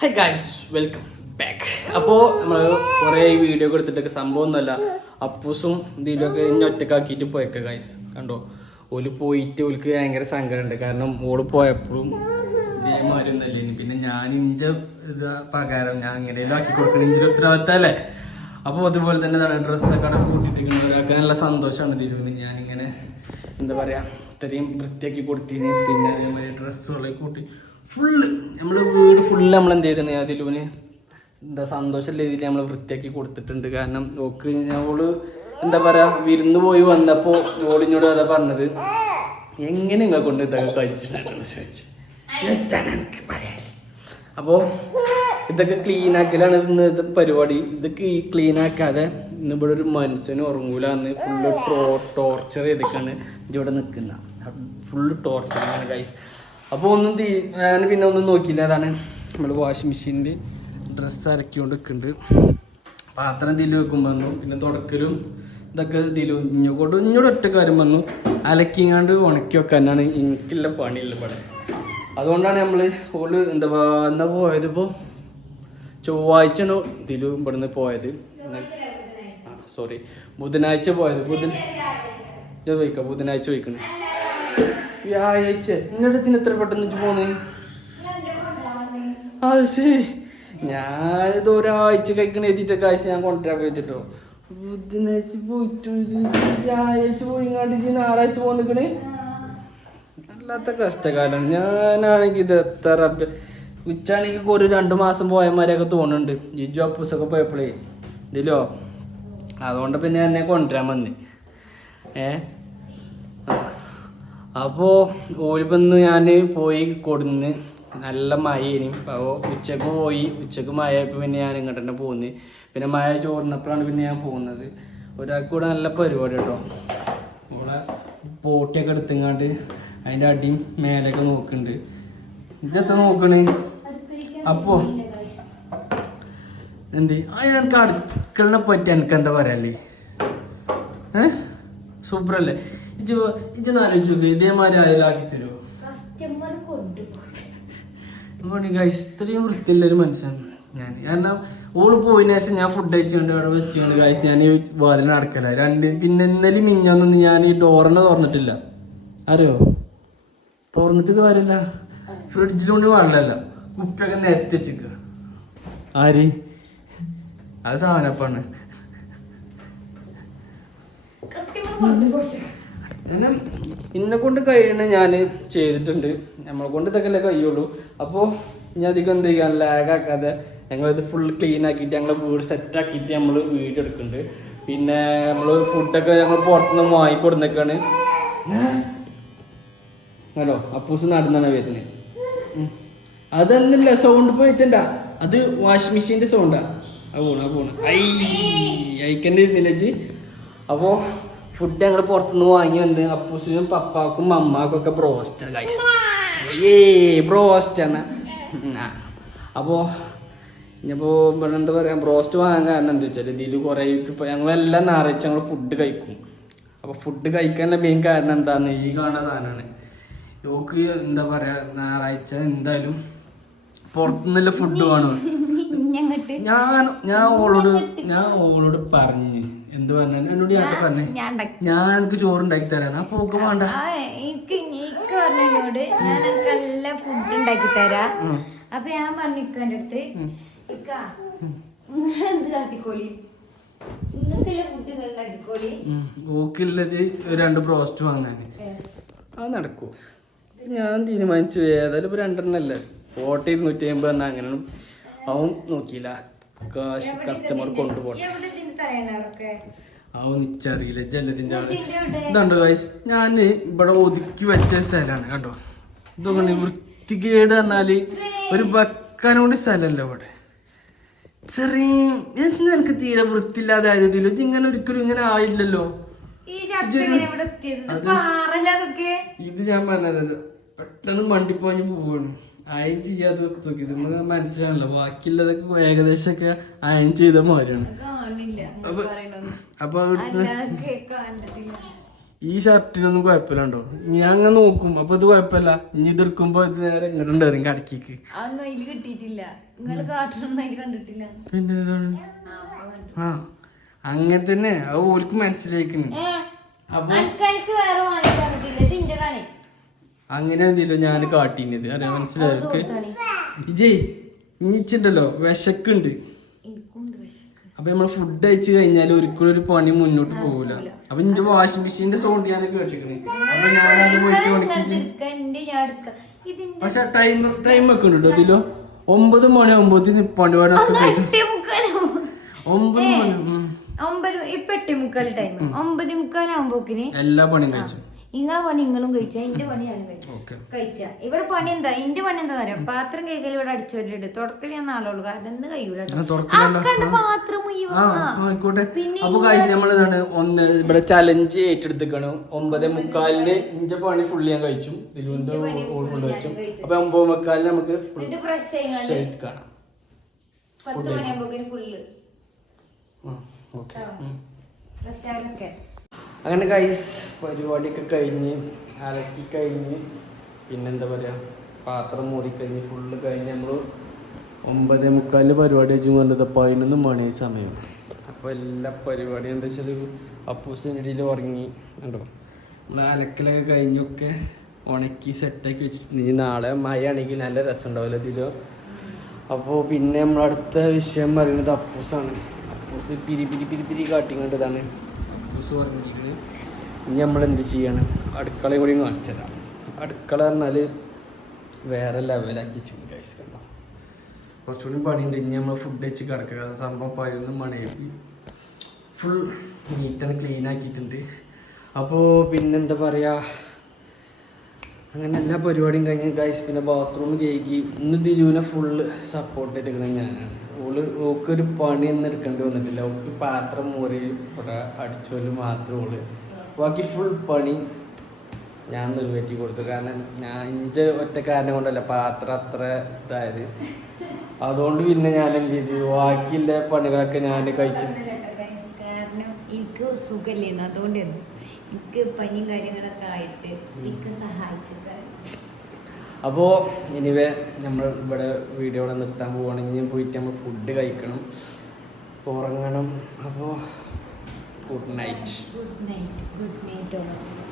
High guys welcome back. അപ്പോൾ നമ്മൾ കുറേ വീഡിയോ ഒക്കെ എടുത്തിട്ടൊക്കെ സംഭവമൊന്നുമല്ല, അപ്പൂസും ഇതിലൊക്കെ ഇനി ഒറ്റക്കാക്കിയിട്ട് പോയേക്ക ഗായ്സ്. കണ്ടോ, ഓല് പോയിട്ട് ഓൾക്ക് ഭയങ്കര സങ്കടമുണ്ട്. കാരണം ഓള് പോയപ്പോഴും ഇതേമാതിരി ഒന്നല്ലേ. പിന്നെ ഞാൻ ഇഞ്ച ഇത് പകരം ഞാൻ എങ്ങനെയും ആക്കി കൊടുക്കണം, ഇഞ്ചിൻ്റെ ഉത്തരവാദിത്തമല്ലേ. അപ്പോൾ അതുപോലെ തന്നെ ഡ്രസ്സൊക്കെ അവിടെ കൂട്ടിയിട്ടിരിക്കുന്നത് ഒരാൾക്ക് നല്ല സന്തോഷമാണ് ഇതിൽ. ഞാനിങ്ങനെ എന്താ പറയുക, ഇത്രയും വൃത്തിയാക്കി കൊടുത്തിന്. പിന്നെ അതേമാതിരി ഡ്രസ്സുകളൊക്കെ കൂട്ടി ഫുള്ള് നമ്മൾ വീട് ഫുള്ള് നമ്മൾ എന്ത് ചെയ്തിട്ടുണ്ട് അതിലൂന് എന്താ സന്തോഷമുള്ള രീതിയിൽ നമ്മൾ വൃത്തിയാക്കി കൊടുത്തിട്ടുണ്ട്. കാരണം ഓക്ക് ഓള് എന്താ പറയുക, വിരുന്ന് പോയി വന്നപ്പോൾ ഓളിനോട് അതാ പറഞ്ഞത്, എങ്ങനെ നിങ്ങളെ കൊണ്ട് ഇതൊക്കെ കഴിച്ചിട്ടുണ്ടെന്ന് ചോദിച്ചു. എന്താണ് എനിക്ക് പറയാൻ. അപ്പോൾ ഇതൊക്കെ ക്ലീൻ ആക്കലാണ് ഇന്നത്തെ പരിപാടി. ഇതൊക്കെ ഈ ക്ലീൻ ആക്കാതെ ഇന്ന് ഇവിടെ ഒരു മനുഷ്യന് ഉറങ്ങൂല എന്ന് ഫുള്ള് ടോർച്ചർ ചെയ്തൊക്കെയാണ് ഇവിടെ നിൽക്കുന്നത്. ഫുള്ള് ടോർച്ചറാണ് ഗൈസ്. അപ്പോൾ ഞാൻ പിന്നെ ഒന്നും നോക്കിയില്ല. അതാണ് നമ്മൾ വാഷിംഗ് മെഷീനിൽ ഡ്രസ്സ് അലക്കിക്കൊണ്ട് നിൽക്കുന്നുണ്ട്. പാത്രം ഇതിൽ വെക്കുമ്പോൾ വന്നു, പിന്നെ തുടക്കലും ഇതൊക്കെ ഇതിലും ഇഞ്ഞോട് ഒറ്റ കാര്യം വന്നു, അലക്കിങ്ങാണ്ട് ഉണക്കി വെക്കാനാണ് എനിക്കുള്ള പണിയുള്ള പടം. അതുകൊണ്ടാണ് നമ്മൾ ഓള് എന്താ പോയത്, ഇപ്പോൾ ചൊവ്വാഴ്ചയാണ് ഇതിലും ഇവിടുന്ന് പോയത്. സോറി, ബുധനാഴ്ച പോയത്. ബുധനാഴ്ച ചോദിക്കണേ, വ്യാഴാഴ്ച. എന്നോട് ഇതിന് എത്ര പെട്ടെന്ന് പോന്നേ? അത് ശരി, ഞാനിത് ഒരാഴ്ച കഴിക്കണ എഴുതിയിട്ടൊക്കെ ആഴ്ച ഞാൻ കൊണ്ടുവരാൻ പോയിട്ടോ. ബുധനാഴ്ച പോയിട്ട് വ്യാഴാഴ്ച പോയിങ്ങാണ്ട് ഞായറാഴ്ച പോന്നിക്കണേ. അല്ലാത്ത കഷ്ടകാലം. ഞാനാണെങ്കിൽ ഇത് എത്ര ഉച്ചാണെങ്കിൽ ഒരു 2 മാസം പോയമാരെയൊക്കെ തോന്നുന്നുണ്ട്. ജിജു അപ്പൂസൊക്കെ പോയപ്പോഴേ ഇതിലോ. അതുകൊണ്ട് പിന്നെ എന്നെ കൊണ്ടുവരാൻ വന്ന്. അപ്പോൾ ഓലിപ്പന്ന് ഞാൻ പോയി കൊടുന്ന് നല്ല മഴയിനും. അപ്പോൾ ഉച്ചക്ക് പോയി, ഉച്ചക്ക് മഴയപ്പോൾ പിന്നെ ഞാൻ ഇങ്ങോട്ട് തന്നെ പോകുന്നത്. പിന്നെ മഴ ചോർന്നപ്പോഴാണ് പിന്നെ ഞാൻ പോകുന്നത്. ഒരാൾക്ക് കൂടെ നല്ല പരിപാടി കേട്ടോ. ഇവിടെ പോട്ടിയൊക്കെ എടുത്തങ്ങാണ്ട് അതിൻ്റെ അടിയും മേലൊക്കെ നോക്കുന്നുണ്ട്. ഇതെത്ര നോക്കണേ? അപ്പോൾ എന്ത് എനിക്ക് അടുക്കളനെ പറ്റി എനിക്ക് എന്താ പറയല്ലേ? സൂപ്പറല്ലേ? ഇജ് ആലോചിച്ച് നോക്ക്, ഇതേമാതിരി ആരെങ്കിലും ആക്കി തരുമോ? ഇത്രയും വൃത്തിയുള്ളൊരു മനുഷ്യൻ ഞാൻ. കാരണം ഓള് പോയതിനു ശേഷം ഞാൻ ഫുഡ് കഴിച്ചുകൊണ്ട് അവിടെ വെച്ചുകൊണ്ട് ഗൈസ് ഞാൻ ഈ വാതിലിന് നടക്കല പിന്നെ ഇന്നലെ മിഞ്ഞൊന്നും ഞാൻ ഈ ഡോറിനെ തുറന്നിട്ടില്ല. അറിയോ? തുറന്നിട്ട് കാര്യമില്ല, ഫ്രിഡ്ജിലുകൊണ്ട് വെള്ളമല്ല, കുപ്പിയൊക്കെ നിരത്തി വെച്ചിക്ക. ആര്? അത് സാധനപ്പാണ്. ഇന്നെ കൊണ്ട് കഴിയണ ഞാൻ ചെയ്തിട്ടുണ്ട്. നമ്മളെ കൊണ്ട് ഇതൊക്കെ അല്ലേ കഴിയുള്ളൂ. അപ്പോൾ ഇനി അധികം എന്ത് ചെയ്യാൻ ലാഗാക്കാതെ ഞങ്ങളിത് ഫുൾ ക്ലീൻ ആക്കിയിട്ട് ഞങ്ങൾ വീട് സെറ്റാക്കിയിട്ട് നമ്മൾ വീഡിയോ എടുക്കുന്നുണ്ട്. പിന്നെ നമ്മൾ ഫുഡൊക്കെ ഞങ്ങൾ പുറത്തുനിന്ന് വാങ്ങിക്കൊടുന്നൊക്കെയാണ്. ഹലോ, അപ്പൂസ് നടന്നാണ് വരുന്നത്. അതല്ല സൗണ്ട് പോയി വെച്ചണ്ട, അത് വാഷിംഗ് മെഷീൻ്റെ സൗണ്ടാ. പോണ് അയക്കൻ്റെ ഇരുന്നില്ലേ. അപ്പോൾ ഫുഡ് ഞങ്ങൾ പുറത്തുനിന്ന് വാങ്ങി വന്ന് അപ്പൂസിനും പപ്പാക്കും അമ്മാക്കും ഒക്കെ ബ്രോസ്റ്റ് ഗൈസ്. ബ്രോസ്റ്റാണ്. അപ്പോൾ ഇനിയിപ്പോൾ ഇവിടെ എന്താ പറയുക, ബ്രോസ്റ്റ് വാങ്ങാൻ കാരണം എന്താ വെച്ചാൽ ഇതിൽ കുറേ ഇപ്പോൾ ഞങ്ങളെല്ലാം ഞായറാഴ്ച ഞങ്ങൾ ഫുഡ് കഴിക്കും. അപ്പോൾ ഫുഡ് കഴിക്കാനുള്ള മെയിൻ കാരണം എന്താണെന്ന് ഈ കാണുന്ന സാധനമാണ്. യോക്ക് എന്താ പറയുക, ഞായറാഴ്ച എന്തായാലും പുറത്തുനിന്നുള്ള ഫുഡ് വേണം. ഞാൻ ഓളോട് പറഞ്ഞ് എന്ത് പറഞ്ഞ എന്നോട് ഞാൻ പറഞ്ഞേ, ഞാൻ എനിക്ക് ചോറുണ്ടാക്കി തരാണ്. അപ്പൊ ഒക്കെ വേണ്ട, പറഞ്ഞോട് ഞാൻ നല്ല ഫുഡ് ഉണ്ടാക്കി തരാം. അപ്പൊ ഞാൻ പറഞ്ഞു ഇക്കാൻ്റെ അടുത്ത്, എന്ത് കാട്ടിക്കോളി, ഓക്കുള്ളത് 2 ബ്രോസ്റ്റ് വാങ്ങാൻ. അത് നടക്കൂ. ഞാൻ തീരുമാനിച്ചു, ഏതായാലും ഇപ്പൊ 2 അല്ലേ, 250 പറഞ്ഞാൽ അങ്ങനെ അവൻ നോക്കിയില്ല. കാശ് കസ്റ്റമർ കൊണ്ടുപോട്ടെ. അവൻ നിച്ചറിയില്ല ജലത്തിന്റെ ആള്. ഇതുണ്ടോ ഗൈസ്, ഞാൻ ഇവിടെ ഒതുക്കി വെച്ച സ്ഥലമാണ് കേട്ടോ. ഇതൊക്കെ വൃത്തികേട് പറഞ്ഞാല് ഒരു വെക്കാനോട് സ്ഥലമല്ല ഇവിടെ. ചെറിയ എനിക്ക് തീരെ വൃത്തിയില്ലാതെ ആയതില്ലോ. ഇങ്ങനെ ഒരിക്കലും ഇങ്ങനെ ആയില്ലല്ലോ. ഇത് ഞാൻ പറഞ്ഞത് പെട്ടെന്ന് മണ്ടിപ്പോഞ്ഞ് പോവാണ്. അയൺ ചെയ്യാതെ നോക്കിയത് നമുക്ക് മനസ്സിലാണല്ലോ. ബാക്കിയുള്ളതൊക്കെ ഏകദേശമൊക്കെ അയൺ ചെയ്ത മാതിരിയാണ്. അപ്പൊ ഈ ഷർട്ടിനൊന്നും കുഴപ്പമില്ലണ്ടോ ഞാൻ അങ്ങനെ നോക്കും അപ്പൊ ഇത് കുഴപ്പമില്ല ഇനി ഇത് എടുക്കുമ്പോ ഇത് നേരെ ഇങ്ങോട്ടുണ്ട് ഇറങ്ങി കടക്കിക്ക് അതൊന്നും അതില് കിട്ടിയിട്ടില്ല നിങ്ങള് കാട്ടണൊന്നും അതില് കണ്ടിട്ടില്ല പിന്നെ ഇതാണ് ആ അങ്ങനെ തന്നെ അത് ഓൾക്ക് മനസ്സിലാക്കുന്നു അപ്പൊ വേറെ വാങ്ങിക്കാൻ പറ്റില്ല ഇത് ഇന്റേതാണ് അങ്ങനെ എന്തെല്ലോ ഞാൻ കാട്ടിനത് അറിയാൻ മനസ്സിലായി ഇജയ് ഇനിച്ചുണ്ടല്ലോ വിശക്കുണ്ട് അപ്പൊ നമ്മൾ ഫുഡ് അയച്ചു കഴിഞ്ഞാൽ ഒരിക്കലും ഒരു പണി മുന്നോട്ട് പോകില്ല അപ്പൊ എന്റെ വാഷിംഗ് മെഷീന്റെ സൗണ്ട് ഞാൻ കേട്ടിരിക്കണേ അപ്പൊ ഞാനത് പോയിട്ട് ഉണക്കിട്ട് പക്ഷെ ടൈം ഒക്കെ ഉണ്ട് ഇതിലോ 9 മണിയാകുമ്പോത്തിന് പണിപാടൊക്കെ കഴിച്ചു 9 ഇപ്പൊ 8:45 ടൈം 9:45 ആകുമ്പോക്കിന് എല്ലാ പണിയും കഴിച്ചു നിങ്ങളെ പണി നിങ്ങളും കഴിച്ച എന്റെ പണി ഞാനും കഴിച്ച ഇവിടെ പണി എന്താ എന്റെ പണി എന്താ പറയാ പാത്രം കഴിക്കൽ ഇവിടെ അടിച്ചോരിട്ട് തുടക്കൽ ഞാൻ നാളുള്ളൂ കാരണം ഇന്ന് കഴിയൂല പാത്രം ഇവിടെ ചലഞ്ച് ഏറ്റെടുത്തേക്കാണ് 9:45 ഇഞ്ച പണി ഫുള്ള് ഞാൻ കഴിച്ചു ദിലുവിന്റെ കൊണ്ട് വെച്ചു അപ്പൊ 9:45 നമുക്ക് ഫ്രഷ് കാണാം 10 മണിയാകുമ്പോക്കിന് ഫുള്ള് ഫ്രഷ് ആയാലൊക്കെ അങ്ങനെ ഗൈസ് പരിപാടിയൊക്കെ കഴിഞ്ഞ് അലക്കി കഴിഞ്ഞ് പിന്നെന്താ പറയുക പാത്രം മൂടിക്കഴിഞ്ഞ് ഫുള്ള് കഴിഞ്ഞ് നമ്മൾ 9:45 പരിപാടി വെച്ച് കൊണ്ടത് 11 മണി സമയം അപ്പോൾ എല്ലാ പരിപാടിയും എന്താ വെച്ചാൽ അപ്പൂസിൻ്റെ ഇടയിൽ ഉറങ്ങി കണ്ടോ നമ്മൾ അലക്കലൊക്കെ കഴിഞ്ഞൊക്കെ ഉണക്കി സെറ്റാക്കി വെച്ചിട്ടുണ്ട് ഇനി നാളെ മഴ ആണെങ്കിൽ നല്ല രസം ഉണ്ടാവില്ല ഇതിലോ അപ്പോൾ പിന്നെ നമ്മളടുത്ത വിഷയം പറയുന്നത് അപ്പൂസാണ് അപ്പൂസ് പിരി കാട്ടിങ്ങണ്ടതാണ് അപ്പൂസ് പറഞ്ഞിരിക്കുന്നത് ഇനി നമ്മൾ എന്ത് ചെയ്യണം അടുക്കളയും കൂടി കാണിച്ചു തരാം അടുക്കള പറഞ്ഞാൽ വേറെ ലെവലാക്കി വെച്ചിട്ടുണ്ട് ഗൈസ് കണ്ടോ കുറച്ചുകൂടി പണിയുണ്ട് ഇനി നമ്മൾ ഫുഡ് വെച്ച് കിടക്കുക സംഭവം 11 മണിയായി ഫുൾ നീറ്റാണ് ക്ലീൻ ആക്കിയിട്ടുണ്ട് അപ്പോൾ പിന്നെന്താ പറയുക അങ്ങനെ എല്ലാ പരിപാടിയും കഴിഞ്ഞ് ഗൈസ് പിന്നെ ബാത്റൂം കേൾക്കി ഇന്ന് ദിലുവിനെ ഫുള്ള് സപ്പോർട്ട് ചെയ്തിരിക്കണം ഞാനാണ് ഓക്കൊരു പണി ഒന്നും എടുക്കേണ്ടി വന്നിട്ടില്ല ഓക്ക് പാത്രം മുറി ഇവിടെ അടിച്ചോല് മാത്രമേ ബാക്കി ഫുൾ പണി ഞാൻ നിറവേറ്റി കൊടുത്തു കാരണം ഞാൻ എൻ്റെ ഒറ്റ കാരണം കൊണ്ടല്ല പാത്രം അത്ര ഇതായത് അതുകൊണ്ട് പിന്നെ ഞാൻ എന്ത് ചെയ്തു ബാക്കിയുള്ള പണികളൊക്കെ ഞാൻ കഴിച്ചു കാരണം എനിക്ക് സുഖമില്ലായിരുന്നു അതുകൊണ്ട് എനിക്ക് പനിയും കാര്യങ്ങളൊക്കെ ആയിട്ട് എനിക്ക് സഹായിച്ചിട്ട് അപ്പോൾ ഇനിവേ നമ്മൾ ഇവിടെ വീഡിയോ ഇവിടെ നിർത്താൻ പോവുകയാണെങ്കിൽ പോയിട്ട് നമ്മൾ ഫുഡ് കഴിക്കണം ഉറങ്ങണം അപ്പോൾ ഗുഡ് നൈറ്റ് ഗുഡ് നൈറ്റ്